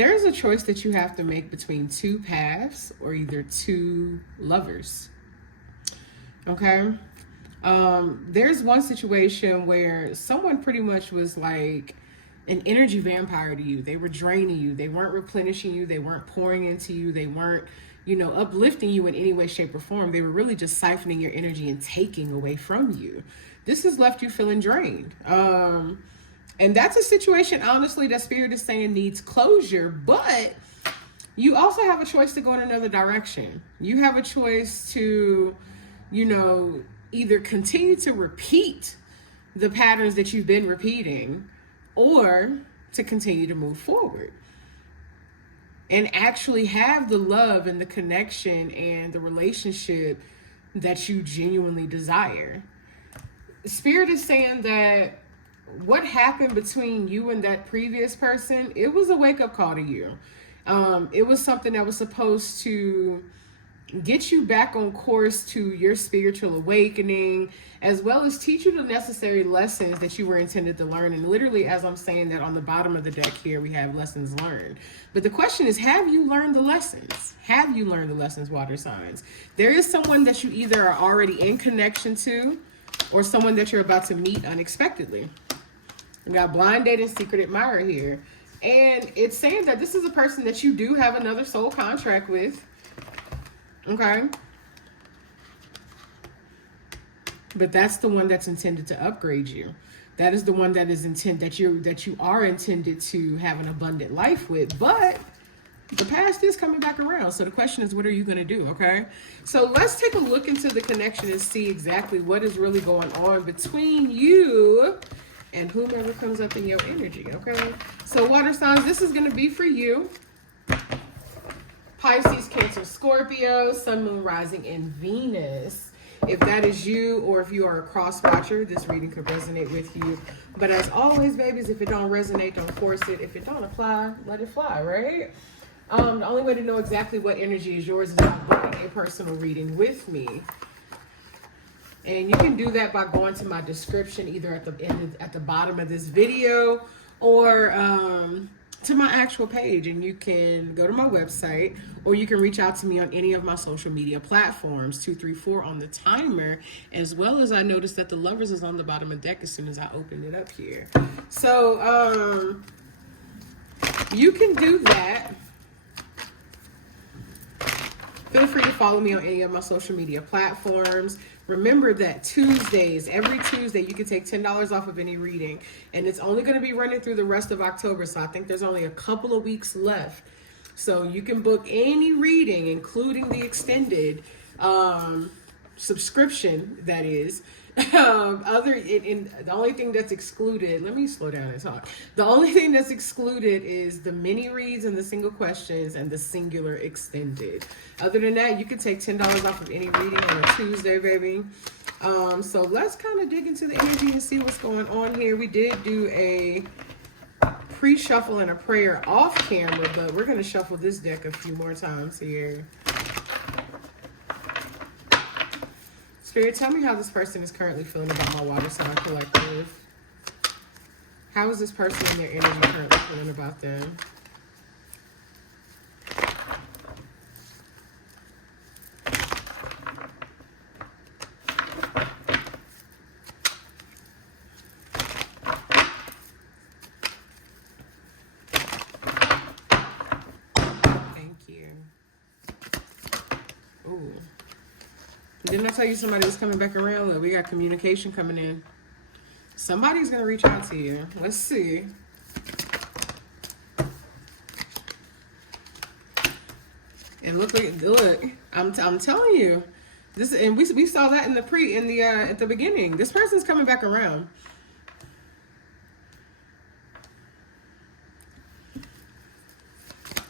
there's a choice that you have to make between two paths or either two lovers. Okay? There's one situation where someone pretty much was like an energy vampire to you. They were draining you. They weren't replenishing you. They weren't pouring into you. They weren't, uplifting you in any way, shape, or form. They were really just siphoning your energy and taking away from you. This has left you feeling drained. And that's a situation, honestly, that Spirit is saying needs closure, but you also have a choice to go in another direction. You have a choice to, either continue to repeat the patterns that you've been repeating or to continue to move forward and actually have the love and the connection and the relationship that you genuinely desire. Spirit is saying that what happened between you and that previous person, it was a wake-up call to you. It was something that was supposed to get you back on course to your spiritual awakening, as well as teach you the necessary lessons that you were intended to learn. And literally, as I'm saying that, on the bottom of the deck here, we have lessons learned. But the question is, have you learned the lessons? Have you learned the lessons, water signs? There is someone that you either are already in connection to or someone that you're about to meet unexpectedly. We got blind date and secret admirer here. And it's saying that this is a person that you do have another soul contract with. Okay. But that's the one that's intended to upgrade you. That is the one that is that you are intended to have an abundant life with. But the past is coming back around. So the question is, what are you going to do? Okay. So let's take a look into the connection and see exactly what is really going on between you and whomever comes up in your energy. Okay. So water signs, this is going to be for you. Pisces, Cancer, Scorpio, Sun, Moon, Rising, and Venus. If that is you, or if you are a cross watcher, this reading could resonate with you. But as always, babies, if it don't resonate, don't force it. If it don't apply, let it fly, right? The only way to know exactly what energy is yours is by booking a personal reading with me. And you can do that by going to my description, either at the bottom of this video, or to my actual page, and you can go to my website, or you can reach out to me on any of my social media platforms, 234 on the timer, as well as I noticed that the Lovers is on the bottom of the deck as soon as I opened it up here. So you can do that. Feel free to follow me on any of my social media platforms. Remember that Tuesdays, every Tuesday, you can take $10 off of any reading. And it's only going to be running through the rest of October. So I think there's only a couple of weeks left. So you can book any reading, including the extended subscription, that is. The only thing that's excluded, let me slow down and talk. The only thing that's excluded is the mini reads and the single questions and the singular extended. Other than that, you can take $10 off of any reading on a Tuesday, baby. So let's kind of dig into the energy and see what's going on here. We did do a pre-shuffle and a prayer off camera, but we're going to shuffle this deck a few more times here. Spirit, tell me how this person is currently feeling about my water sign collective. How is this person and their energy currently feeling about them? Thank you. Ooh. Didn't I tell you somebody was coming back around? Look, we got communication coming in. Somebody's going to reach out to you. Let's see. And look, I'm telling you. This, and we saw that in the at the beginning. This person's coming back around.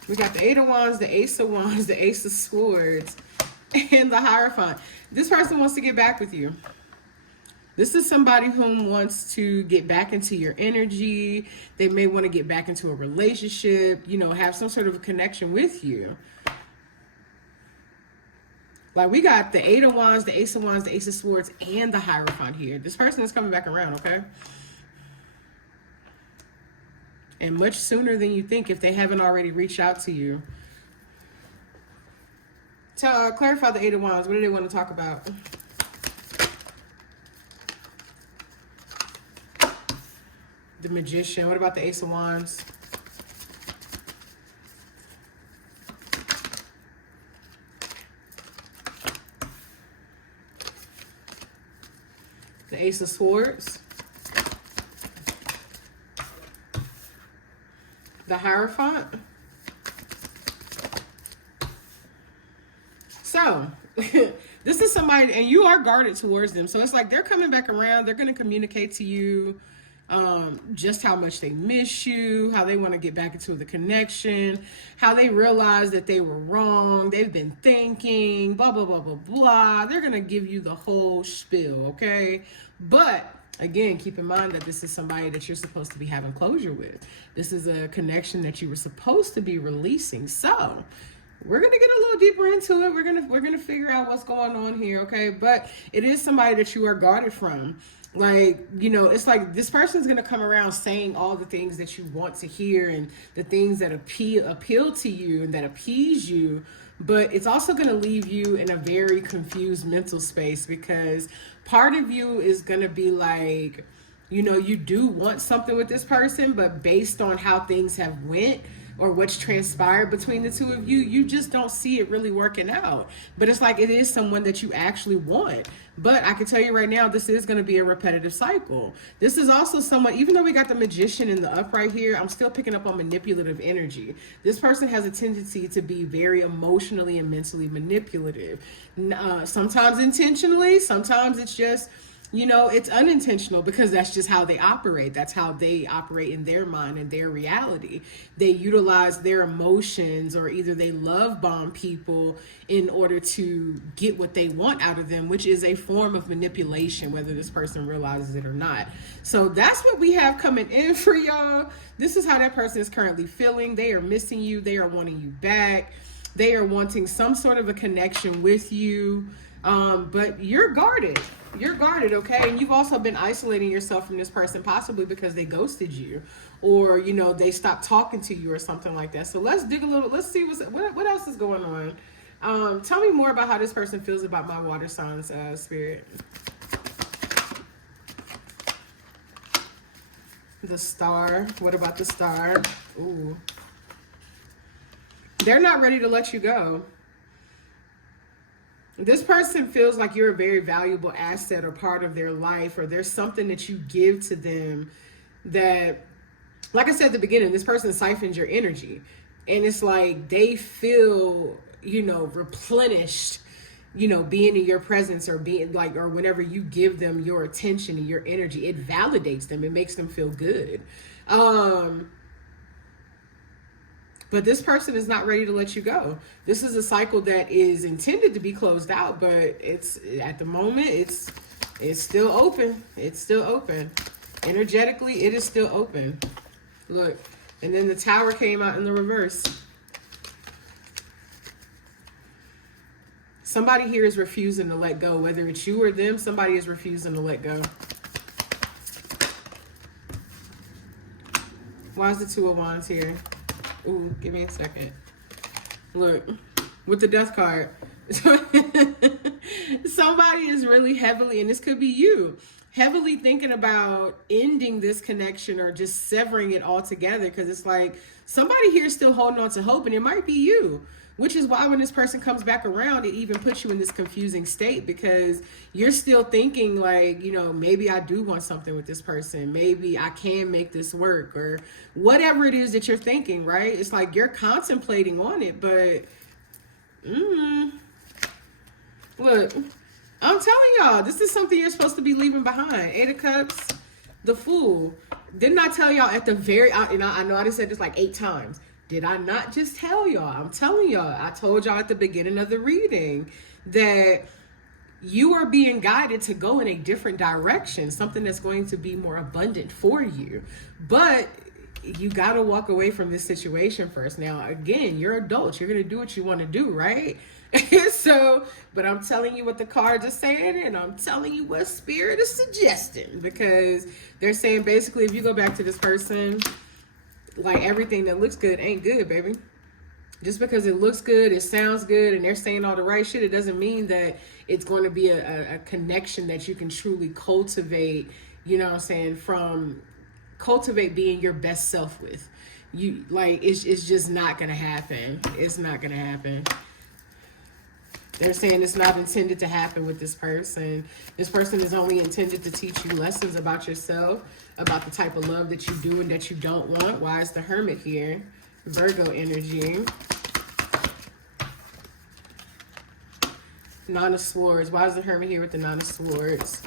We got the Eight of Wands, the Ace of Wands, the Ace of Swords, and the Hierophant. This person wants to get back with you. This is somebody who wants to get back into your energy. They may want to get back into a relationship, have some sort of a connection with you. Like, we got the Eight of Wands, the Ace of Wands, the Ace of Swords, and the Hierophant here. This person is coming back around, okay? and much sooner than you think if they haven't already reached out to you. Clarify the Eight of Wands. What do they want to talk about? The Magician. What about the Ace of Wands? The Ace of Swords. The Hierophant. So, this is somebody, and you are guarded towards them. So it's like they're coming back around. They're going to communicate to you just how much they miss you, how they want to get back into the connection, how they realize that they were wrong. They've been thinking, blah, blah, blah, blah, blah. They're going to give you the whole spiel, okay? But again, keep in mind that this is somebody that you're supposed to be having closure with. This is a connection that you were supposed to be releasing. So we're going to get a little deeper into it. We're going to figure out what's going on here, okay? But it is somebody that you are guarded from. Like, you know, it's like this person's going to come around saying all the things that you want to hear and the things that appeal to you and that appease you. But it's also going to leave you in a very confused mental space, because part of you is going to be like, you know, you do want something with this person, but based on how things have went or what's transpired between the two of you, you just don't see it really working out. But it's like it is someone that you actually want. But I can tell you right now, this is going to be a repetitive cycle. This is also someone, even though we got the Magician in the upright here, I'm still picking up on manipulative energy. This person has a tendency to be very emotionally and mentally manipulative. Sometimes intentionally, sometimes it's just, you know, it's unintentional, because that's just how they operate. That's how they operate in their mind and their reality. They utilize their emotions, or either they love bomb people in order to get what they want out of them, which is a form of manipulation, whether this person realizes it or not. So that's what we have coming in for y'all. This is how that person is currently feeling. They are missing you. They are wanting you back. They are wanting some sort of a connection with you. But you're guarded. You're guarded, okay? And you've also been isolating yourself from this person, possibly because they ghosted you, or, you know, they stopped talking to you or something like that. So let's dig a little, let's see what else is going on. Tell me more about how this person feels about my water signs, spirit. The Star. What about the Star? Ooh. They're not ready to let you go. This person feels like you're a very valuable asset or part of their life, or there's something that you give to them that, like I said at the beginning, this person siphons your energy. And it's like they feel, you know, replenished, you know, being in your presence, or being like, or whenever you give them your attention and your energy, it validates them. It makes them feel good. But this person is not ready to let you go. This is a cycle that is intended to be closed out, but it's, at the moment, it's still open. It's still open. Energetically, it is still open. Look, and then the Tower came out in the reverse. Somebody here is refusing to let go. Whether it's you or them, somebody is refusing to let go. Why is the Two of Wands here? Ooh, give me a second. Look, with the Death card. Somebody is really heavily, and this could be you, heavily thinking about ending this connection or just severing it altogether, because it's like somebody here is still holding on to hope, and it might be you. Which is why when this person comes back around, it even puts you in this confusing state, because you're still thinking like, you know, maybe I do want something with this person. Maybe I can make this work, or whatever it is that you're thinking, right? It's like you're contemplating on it, but look, I'm telling y'all, this is something you're supposed to be leaving behind. Eight of Cups, the Fool. Didn't I tell y'all at the very, and I know I just said this like 8 times. Did I not just tell y'all? I'm telling y'all. I told y'all at the beginning of the reading that you are being guided to go in a different direction, something that's going to be more abundant for you. But you got to walk away from this situation first. Now, again, you're adults. You're going to do what you want to do, right? So, but I'm telling you what the cards are saying, and I'm telling you what Spirit is suggesting, because they're saying basically if you go back to this person, like everything that looks good ain't good, baby. Just because it looks good, it sounds good, and they're saying all the right shit, it doesn't mean that it's going to be a connection that you can truly cultivate, you know what I'm saying, from cultivate being your best self with. You like it's just not gonna happen. It's not gonna happen. They're saying it's not intended to happen with this person. This person is only intended to teach you lessons about yourself, about the type of love that you do and that you don't want. Why is the Hermit here? Virgo energy. Nine of Swords. Why is the Hermit here with the Nine of Swords?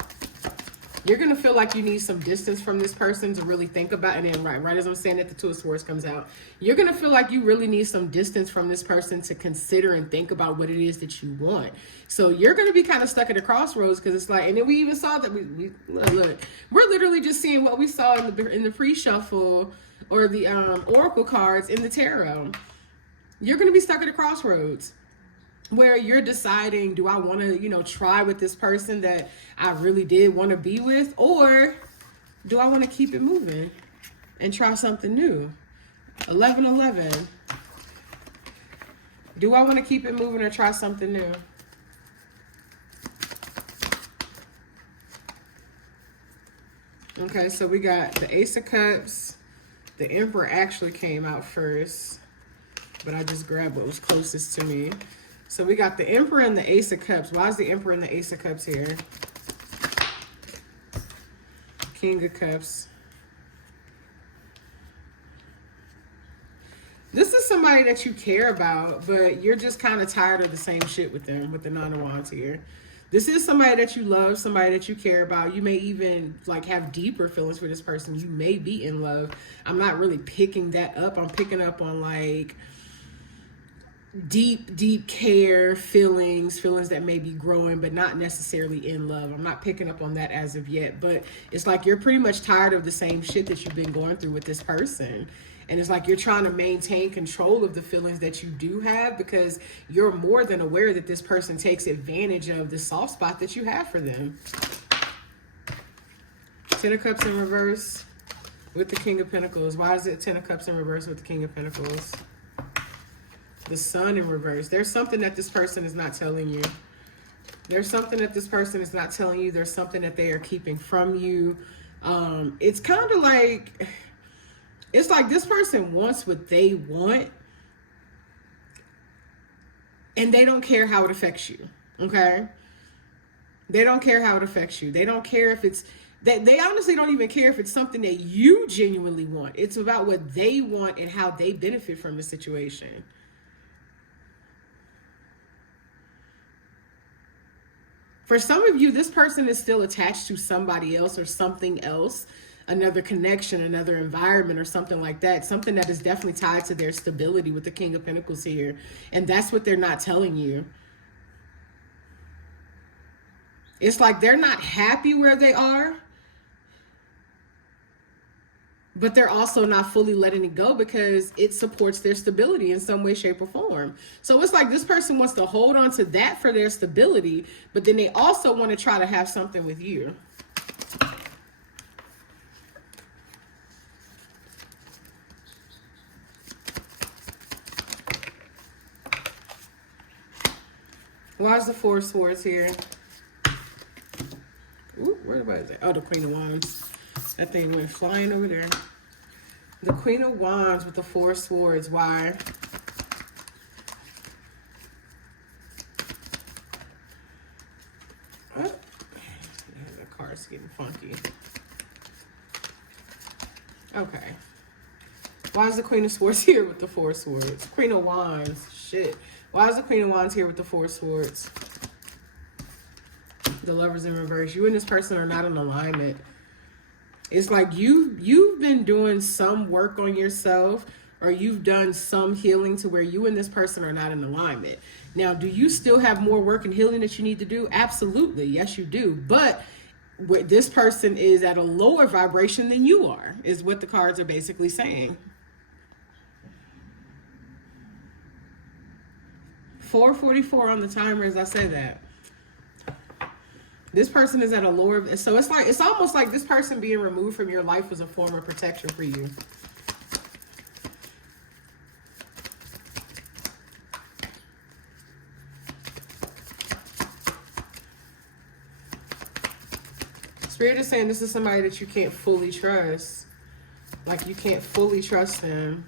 You're going to feel like you need some distance from this person to really think about it. And then right as I'm saying that, the Two of Swords comes out. You're going to feel like you really need some distance from this person to consider and think about what it is that you want. So you're going to be kind of stuck at a crossroads, because it's like, and then we even saw that we look, we're literally just seeing what we saw in the pre-shuffle or the oracle cards in the tarot. You're going to be stuck at a crossroads where you're deciding, do I want to, you know, try with this person that I really did want to be with, or do I want to keep it moving and try something new? 11-11. Do I want to keep it moving or try something new? Okay, so we got the Ace of Cups. The Emperor actually came out first, but I just grabbed what was closest to me. So we got the Emperor and the Ace of Cups. Why is the Emperor and the Ace of Cups here? King of Cups. This is somebody that you care about, but you're just kind of tired of the same shit with them, with the Nine of Wands here. This is somebody that you love, somebody that you care about. You may even like have deeper feelings for this person. You may be in love. I'm not really picking that up. I'm picking up on like deep care, feelings that may be growing, but not necessarily in love. I'm not picking up on that as of yet, but it's like you're pretty much tired of the same shit that you've been going through with this person. And it's like you're trying to maintain control of the feelings that you do have, because you're more than aware that this person takes advantage of the soft spot that you have for them. Ten of Cups in reverse with the King of Pentacles. Why is it Ten of Cups in reverse with the King of Pentacles? The Sun in reverse. There's something that this person is not telling you. There's something that this person is not telling you. There's something that they are keeping from you. It's kind of like, it's like this person wants what they want, and they don't care how it affects you. Okay? They don't care how it affects you. They don't care if it's, they honestly don't even care if it's something that you genuinely want. It's about what they want and how they benefit from the situation. For some of you, this person is still attached to somebody else or something else, another connection, another environment or something like that. Something that is definitely tied to their stability with the King of Pentacles here. And that's what they're not telling you. It's like they're not happy where they are, but they're also not fully letting it go because it supports their stability in some way, shape, or form. So it's like this person wants to hold on to that for their stability, but then they also want to try to have something with you. Why is the Four of Swords here? Ooh, where is that? Oh, the Queen of Wands. That thing went flying over there. The Queen of Wands with the Four of Swords. Why? Oh, the card's getting funky. Okay. Why is the Queen of Swords here with the Four of Swords? Queen of Wands. Shit. Why is the Queen of Wands here with the Four of Swords? The Lovers in reverse. You and this person are not in alignment. It's like you've been doing some work on yourself, or you've done some healing to where you and this person are not in alignment. Now, do you still have more work and healing that you need to do? Absolutely. Yes, you do. But this person is at a lower vibration than you are, is what the cards are basically saying. 4:44 on the timer as I say that. This person is at a lower, so it's almost like this person being removed from your life was a form of protection for you. Spirit is saying this is somebody that you can't fully trust. Like, you can't fully trust them.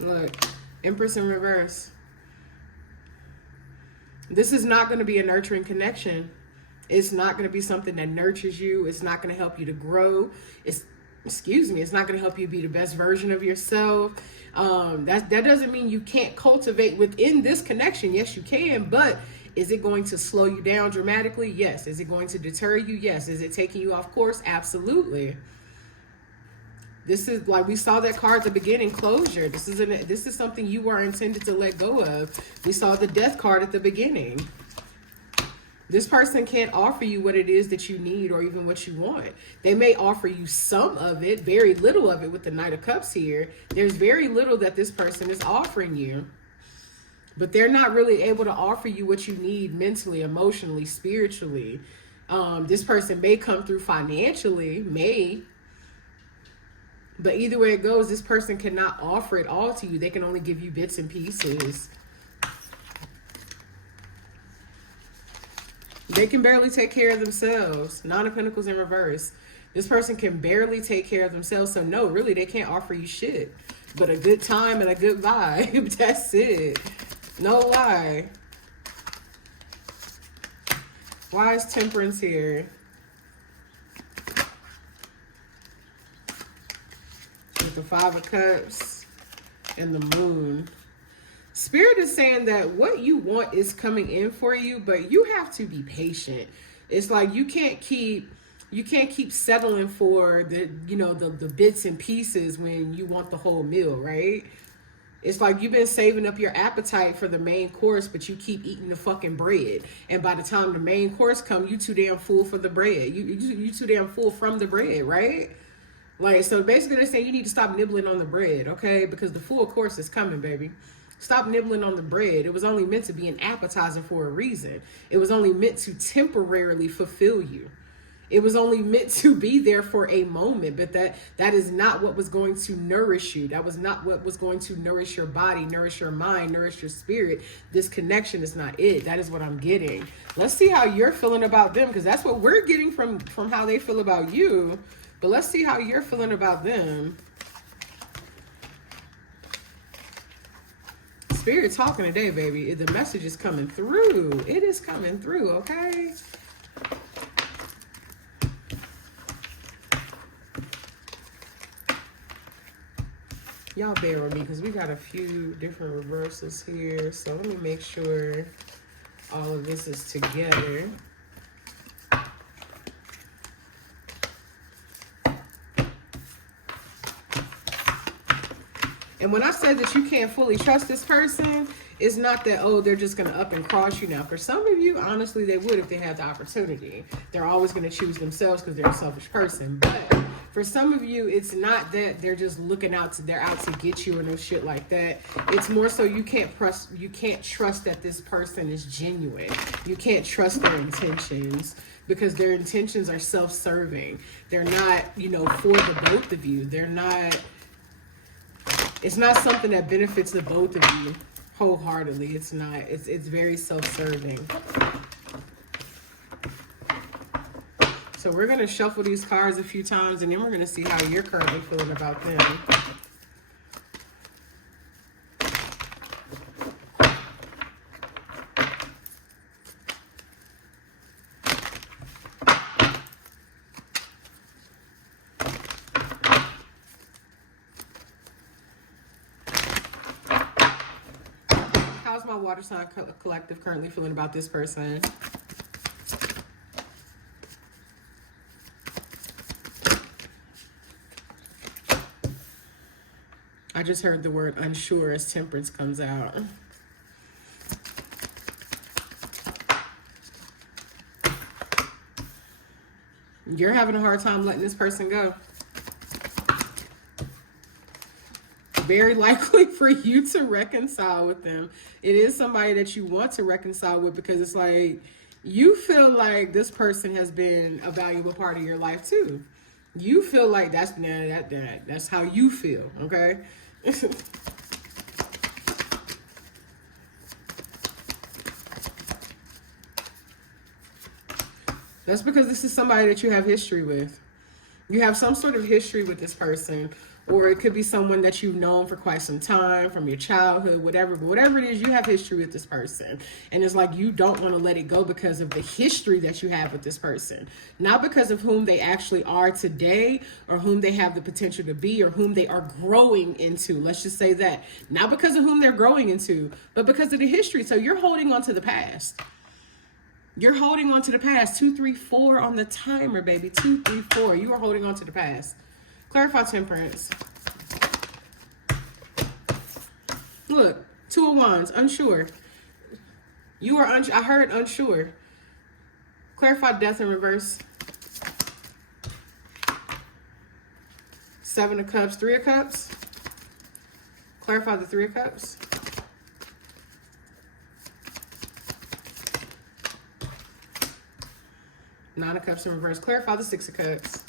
Look, Empress in reverse. This is not going to be a nurturing connection. It's not going to be something that nurtures you. It's not going to help you to grow. It's not going to help you be the best version of yourself. That doesn't mean you can't cultivate within this connection. Yes, you can, but is it going to slow you down dramatically? Yes. Is it going to deter you? Yes. Is it taking you off course? Absolutely. This is like we saw that card at the beginning, closure. This is something you are intended to let go of. We saw the death card at the beginning. This person can't offer you what it is that you need or even what you want. They may offer you some of it, very little of it with the Knight of Cups here. There's very little that this person is offering you. But they're not really able to offer you what you need mentally, emotionally, spiritually. This person may come through financially, but either way it goes, this person cannot offer it all to you. They can only give you bits and pieces. They can barely take care of themselves. Nine of Pentacles in reverse. This person can barely take care of themselves. So no, really, they can't offer you shit. But a good time and a good vibe. That's it. No lie. Why is Temperance here? With the Five of Cups and the Moon. Spirit is saying that what you want is coming in for you, but you have to be patient. It's like you can't keep settling for the bits and pieces when you want the whole meal, right? It's like you've been saving up your appetite for the main course, but you keep eating the fucking bread. And by the time the main course comes, you too damn full for the bread. You too damn full from the bread, right? Like, so basically they're saying you need to stop nibbling on the bread, okay? Because the full course is coming, baby. Stop nibbling on the bread. It was only meant to be an appetizer for a reason. It was only meant to temporarily fulfill you. It was only meant to be there for a moment, but that is not what was going to nourish you. That was not what was going to nourish your body, nourish your mind, nourish your spirit. This connection is not it. That is what I'm getting. Let's see how you're feeling about them, because that's what we're getting from how they feel about you. But let's see how you're feeling about them. Spirit talking today, baby. The message is coming through. It is coming through, okay? Y'all bear with me because we got a few different reversals here. So let me make sure all of this is together. And when I said that you can't fully trust this person, it's not that, oh, they're just going to up and cross you now. For some of you, honestly, they would if they had the opportunity. They're always going to choose themselves because they're a selfish person. But for some of you, it's not that they're just looking out they're out to get you or no shit like that. It's more so you can't trust that this person is genuine. You can't trust their intentions because their intentions are self-serving. They're not, for the both of you. They're not... It's not something that benefits the both of you wholeheartedly. It's not. It's very self-serving. So we're going to shuffle these cards a few times, and then we're going to see how you're currently feeling about them. How's my water sign collective currently feeling about this person? I just heard the word unsure as Temperance comes out. You're having a hard time letting this person go. Very likely for you to reconcile with them. It is somebody that you want to reconcile with because it's like you feel like this person has been a valuable part of your life too. You feel like that's how you feel, okay? That's because this is somebody that you have history with. You have some sort of history with this person, or it could be someone that you've known for quite some time, from your childhood, whatever. But whatever it is, you have history with this person. And it's like you don't want to let it go because of the history that you have with this person. Not because of whom they actually are today, or whom they have the potential to be, or whom they are growing into. Let's just say that. Not because of whom they're growing into, but because of the history. So you're holding on to the past. You're holding on to the past. 2, 3, 4 on the timer, baby. 2, 3, 4. You are holding on to the past. Clarify temperance. Look, 2 of Wands, unsure. You are I heard unsure. Clarify death in reverse. 7 of Cups, 3 of Cups. Clarify the 3 of Cups. Nine of Cups in reverse. Clarify the 6 of Cups.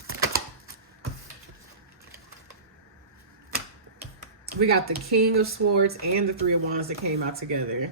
We got the King of Swords and the 3 of Wands that came out together.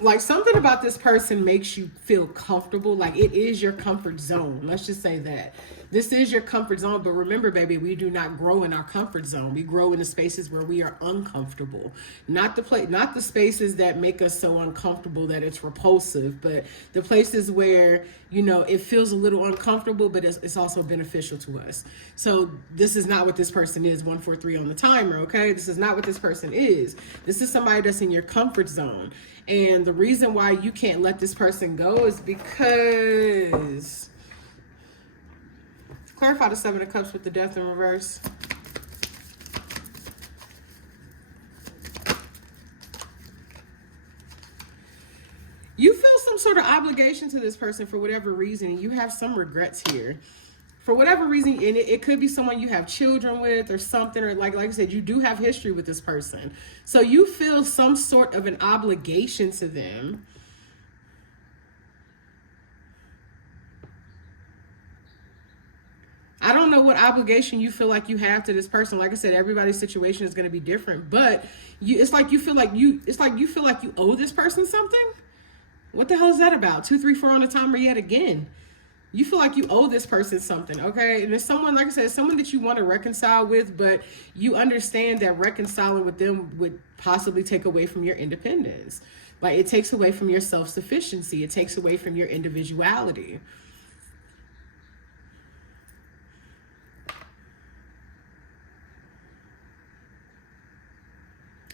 Like, something about this person makes you feel comfortable. Like, it is your comfort zone. Let's just say that. This is your comfort zone. But remember, baby, we do not grow in our comfort zone. We grow in the spaces where we are uncomfortable. Not the spaces that make us so uncomfortable that it's repulsive, but the places where, you know, it feels a little uncomfortable, but it's also beneficial to us. So this is not what this person is. 1, 4, 3 on the timer, okay? This is not what this person is. This is somebody that's in your comfort zone. And the reason why you can't let this person go is because... Clarify the 7 of Cups with the Death in reverse. You feel some sort of obligation to this person for whatever reason, and you have some regrets here. For whatever reason, and it could be someone you have children with or something, or like I said, you do have history with this person. So you feel some sort of an obligation to them. I don't know what obligation you feel like you have to this person. Like I said, everybody's situation is going to be different, but it's like you feel like you owe this person something. What the hell is that about? 2, 3, 4 on the timer yet again. You feel like you owe this person something, okay? And it's someone, like I said, someone that you want to reconcile with, but you understand that reconciling with them would possibly take away from your independence. Like, it takes away from your self-sufficiency. It takes away from your individuality.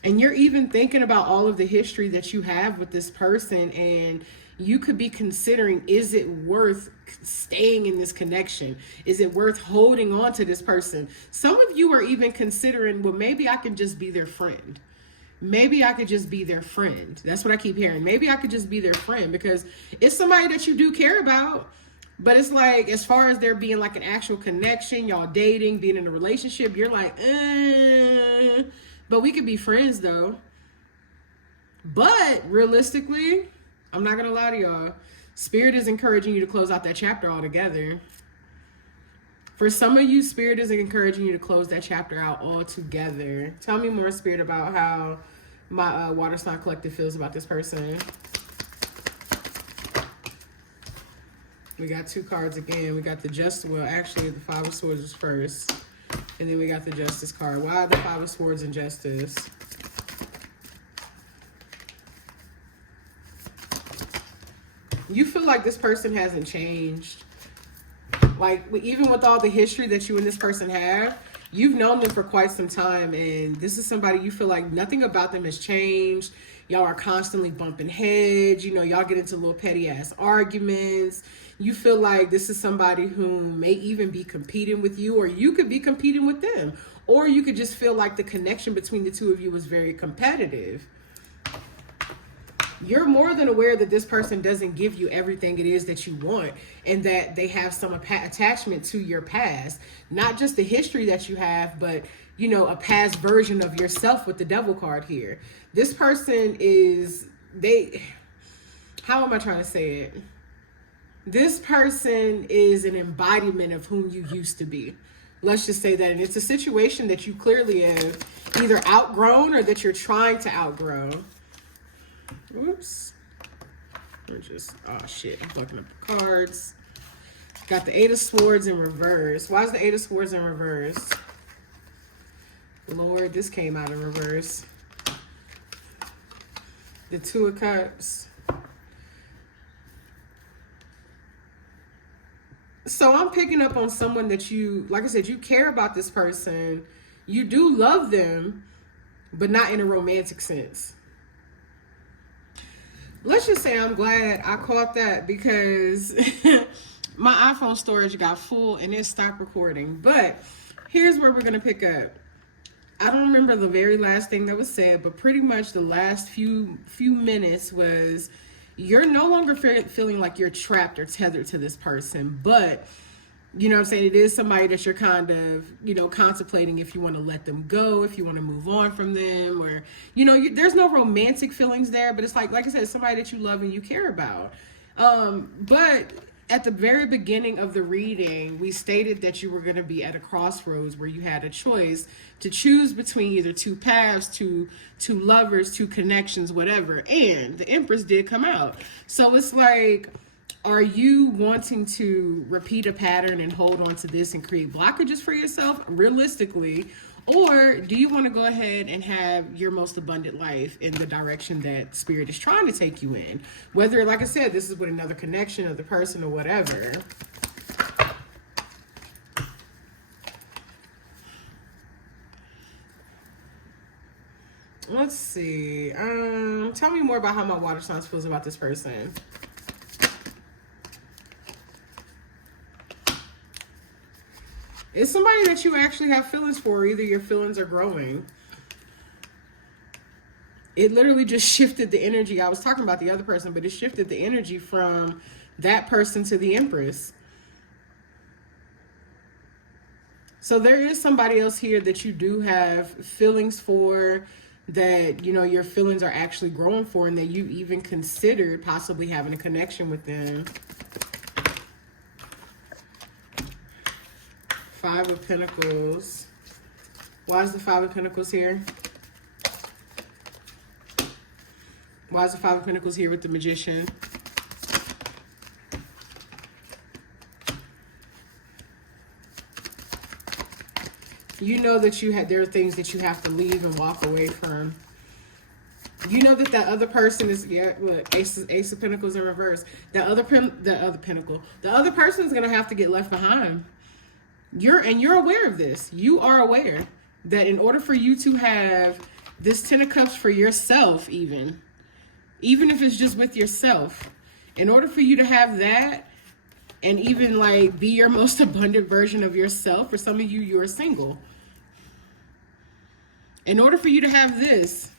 And you're even thinking about all of the history that you have with this person, and you could be considering, is it worth staying in this connection? Is it worth holding on to this person? Some of you are even considering, well, maybe I can just be their friend. Maybe I could just be their friend. That's what I keep hearing. Maybe I could just be their friend, because it's somebody that you do care about. But it's like, as far as there being like an actual connection, y'all dating, being in a relationship, you're like, but we could be friends though. But realistically, I'm not going to lie to y'all, Spirit is encouraging you to close out that chapter altogether. For some of you, Spirit is encouraging you to close that chapter out altogether. Tell me more, Spirit, about how my Water Sign Collective feels about this person. We got 2 cards again. We got the Justice. Well, actually, the 5 of Swords is first. And then we got the Justice card. Why the 5 of Swords and Justice? You feel like this person hasn't changed. Like, even with all the history that you and this person have, you've known them for quite some time. And this is somebody you feel like nothing about them has changed. Y'all are constantly bumping heads. You know, y'all get into little petty ass arguments. You feel like this is somebody who may even be competing with you, or you could be competing with them. Or you could just feel like the connection between the two of you is very competitive. You're more than aware that this person doesn't give you everything it is that you want, and that they have some attachment to your past. Not just the history that you have, but, you know, a past version of yourself with the Devil card here. This person is, how am I trying to say it? This person is an embodiment of whom you used to be. Let's just say that. And it's a situation that you clearly have either outgrown or that you're trying to outgrow. Oops. Oh shit, I'm fucking up the cards. Got the Eight of Swords in reverse. Why is the Eight of Swords in reverse? Lord, this came out in reverse. The Two of Cups. So I'm picking up on someone that you, like I said, you care about this person. You do love them, but not in a romantic sense. Let's just say I'm glad I caught that, because my iPhone storage got full and it stopped recording. But here's where we're going to pick up. I don't remember the very last thing that was said, but pretty much the last few minutes was, you're no longer feeling like you're trapped or tethered to this person, but you know what I'm saying, it is somebody that you're kind of, you know, contemplating if you want to let them go, if you want to move on from them, or, you know, there's no romantic feelings there, but it's like I said, somebody that you love and you care about. But at the very beginning of the reading, we stated that you were going to be at a crossroads where you had a choice to choose between either two paths, two lovers, two connections, whatever. And the Empress did come out. So it's like, are you wanting to repeat a pattern and hold on to this and create blockages for yourself realistically? Or do you want to go ahead and have your most abundant life in the direction that Spirit is trying to take you in? Whether, like I said, this is with another connection of the person or whatever. Let's see. Tell me more about how my water signs feels about this person. It's somebody that you actually have feelings for. Either your feelings are growing. It literally just shifted the energy. I was talking about the other person, but it shifted the energy from that person to the Empress. So there is somebody else here that you do have feelings for, that, you know, your feelings are actually growing for, and that you even considered possibly having a connection with them. Five of Pentacles. Why is the Five of Pentacles here? Why is the Five of Pentacles here with the Magician? You know that there are things that you have to leave and walk away from. You know that that other person is, look, Ace of Pentacles in reverse. The other person is going to have to get left behind. You're aware of this. You are aware that in order for you to have this Ten of Cups for yourself, even if it's just with yourself, in order for you to have that and even like be your most abundant version of yourself, for some of you, you're single. In order for you to have this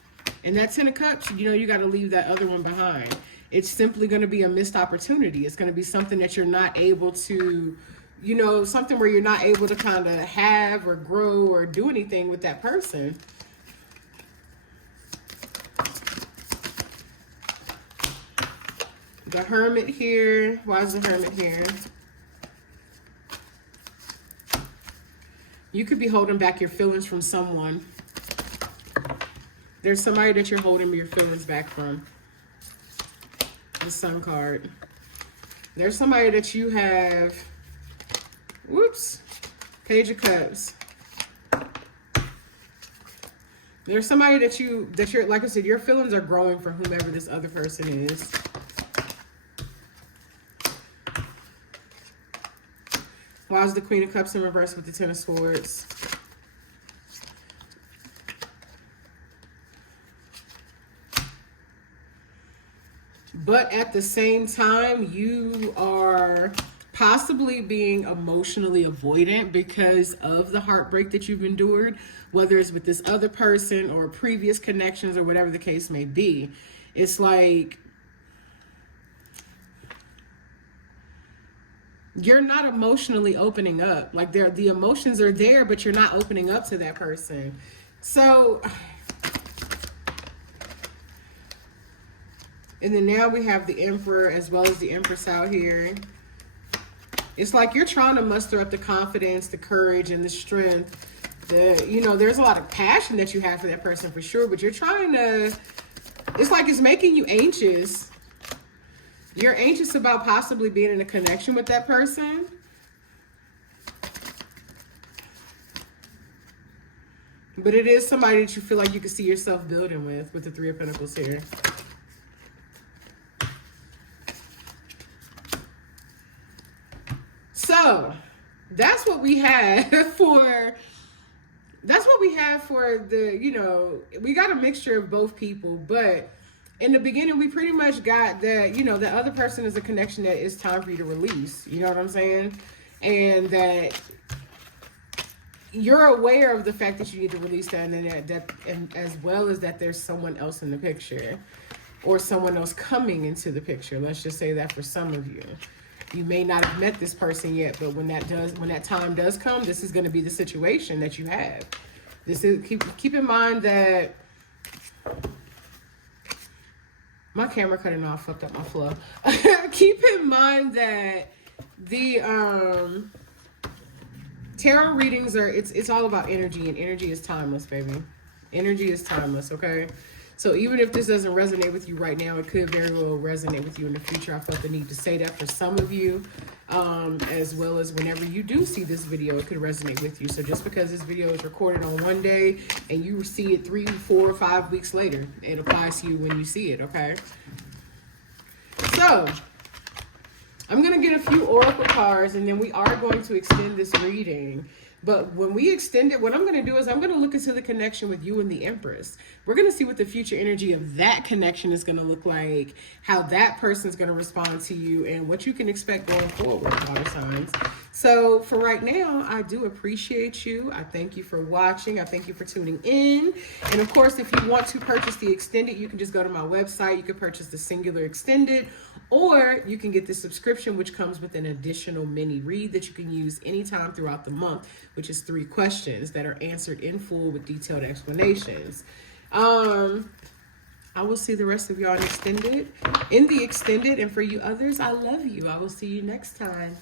and that Ten of Cups, you know, you got to leave that other one behind. It's simply going to be a missed opportunity. It's going to be something that you're not able to, you know, something where you're not able to kind of have or grow or do anything with that person. The Hermit here. Why is the Hermit here? You could be holding back your feelings from someone. There's somebody that you're holding your feelings back from. The Sun card. There's somebody that you have... Whoops. Page of Cups. There's somebody that you're, like I said, your feelings are growing for whomever this other person is. Why is the Queen of Cups in reverse with the Ten of Swords? But at the same time, you are possibly being emotionally avoidant because of the heartbreak that you've endured, whether it's with this other person or previous connections or whatever the case may be. It's like you're not emotionally opening up. Like the emotions are there, but you're not opening up to that person. So, and then now we have the Emperor as well as the Empress out here. It's like you're trying to muster up the confidence, the courage, and the strength. You know, there's a lot of passion that you have for that person for sure, but you're trying to, it's like it's making you anxious You're anxious about possibly being in a connection with that person. But it is somebody that you feel like you can see yourself building with the Three of Pentacles here. So that's what we have for the, you know, we got a mixture of both people, but in the beginning we pretty much got that, you know, the other person is a connection that it's time for you to release. You know what I'm saying? And that you're aware of the fact that you need to release that, and as well as that there's someone else in the picture or someone else coming into the picture. Let's just say that for some of you. You may not have met this person yet, but when that time does come, this is going to be the situation that you have. This is keep in mind that my camera cutting off fucked up my flow. Keep in mind that the tarot readings it's all about energy, and energy is timeless, baby. Energy is timeless, okay? So even if this doesn't resonate with you right now, it could very well resonate with you in the future. I felt the need to say that for some of you, as well as whenever you do see this video, it could resonate with you. So just because this video is recorded on one day and you see it 3, 4, 5 weeks later, it applies to you when you see it, okay? So I'm going to get a few oracle cards, and then we are going to extend this reading. But when we extend it, what I'm going to do is I'm going to look into the connection with you and the Empress. We're going to see what the future energy of that connection is going to look like, how that person's going to respond to you, and what you can expect going forward, water signs. So for right now, I do appreciate you. I thank you for watching. I thank you for tuning in. And of course, if you want to purchase the extended, you can just go to my website. You can purchase the singular extended, or you can get the subscription, which comes with an additional mini read that you can use anytime throughout the month, which is 3 questions that are answered in full with detailed explanations. I will see the rest of y'all in the extended. And for you others, I love you. I will see you next time.